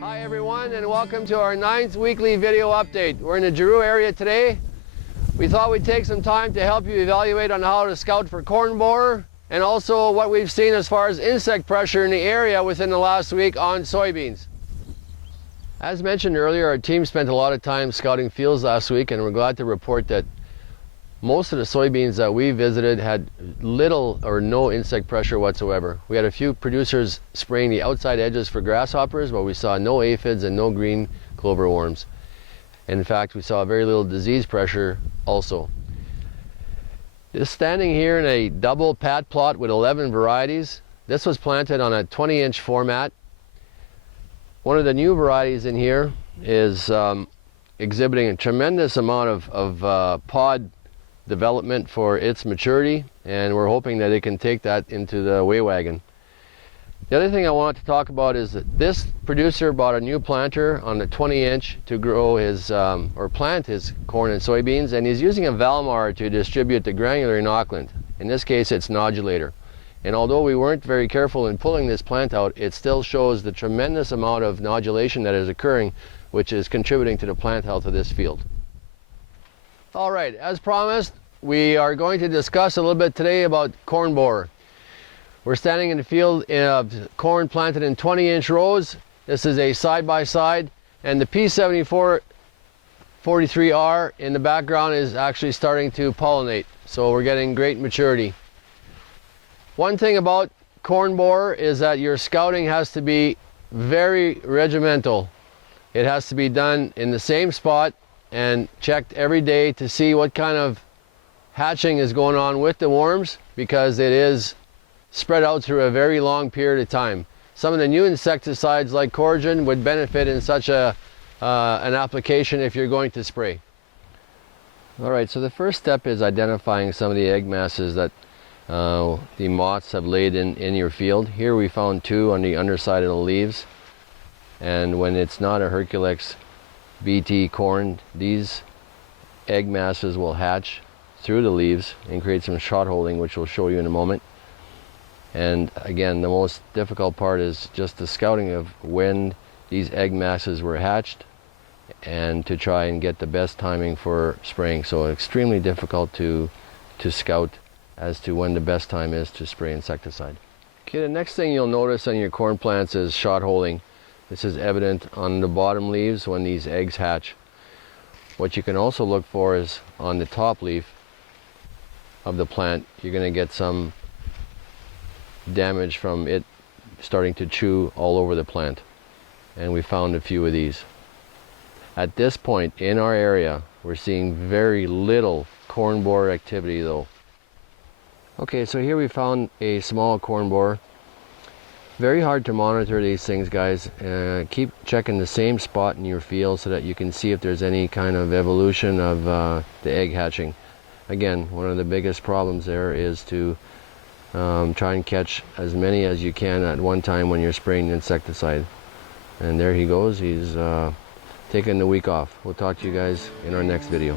Hi everyone, and welcome to our 9th weekly video update. We're in the Giroux area today. We thought we'd take some time to help you evaluate on how to scout for corn borer and also what we've seen as far as insect pressure in the area within the last week on soybeans. As mentioned earlier, our team spent a lot of time scouting fields last week, and we're glad to report that most of the soybeans that we visited had little or no insect pressure whatsoever. We had a few producers spraying the outside edges for grasshoppers, but we saw no aphids and no green clover worms. In fact, we saw very little disease pressure also. Just standing here in a double pat plot with 11 varieties. This was planted on a 20-inch format. One of the new varieties in here is exhibiting a tremendous amount of pod development for its maturity, and we're hoping that it can take that into the weigh wagon. The other thing I want to talk about is that this producer bought a new planter on the 20-inch to grow his or plant his corn and soybeans, and he's using a Valmar to distribute the granular inoculant. In this case, it's nodulator. And although we weren't very careful in pulling this plant out, it still shows the tremendous amount of nodulation that is occurring, which is contributing to the plant health of this field. All right, as promised, we are going to discuss a little bit today about corn borer. We're standing in the field of corn planted in 20-inch rows. This is a side-by-side, and the P74 43R in the background is actually starting to pollinate, so we're getting great maturity. One thing about corn borer is that your scouting has to be very regimental. It has to be done in the same spot and checked every day to see what kind of hatching is going on with the worms, because it is spread out through a very long period of time. Some of the new insecticides like Coragen would benefit in such an application if you're going to spray. All right, so the first step is identifying some of the egg masses that the moths have laid in your field. Here we found 2 on the underside of the leaves, and when it's not a Herculex BT corn, these egg masses will hatch through the leaves and create some shot holding, which we'll show you in a moment. And again, the most difficult part is just the scouting of when these egg masses were hatched and to try and get the best timing for spraying. So extremely difficult to scout as to when the best time is to spray insecticide. Okay, the next thing you'll notice on your corn plants is shot holding. This is evident on the bottom leaves when these eggs hatch. What you can also look for is on the top leaf of the plant, you're going to get some damage from it starting to chew all over the plant. And we found a few of these. At this point in our area, we're seeing very little corn borer activity though. Okay, so here we found a small corn borer. Very hard to monitor these things, guys. Keep checking the same spot in your field so that you can see if there's any kind of evolution of the egg hatching. Again, one of the biggest problems there is to try and catch as many as you can at one time when you're spraying insecticide. And there he goes, he's taking the week off. We'll talk to you guys in our next video.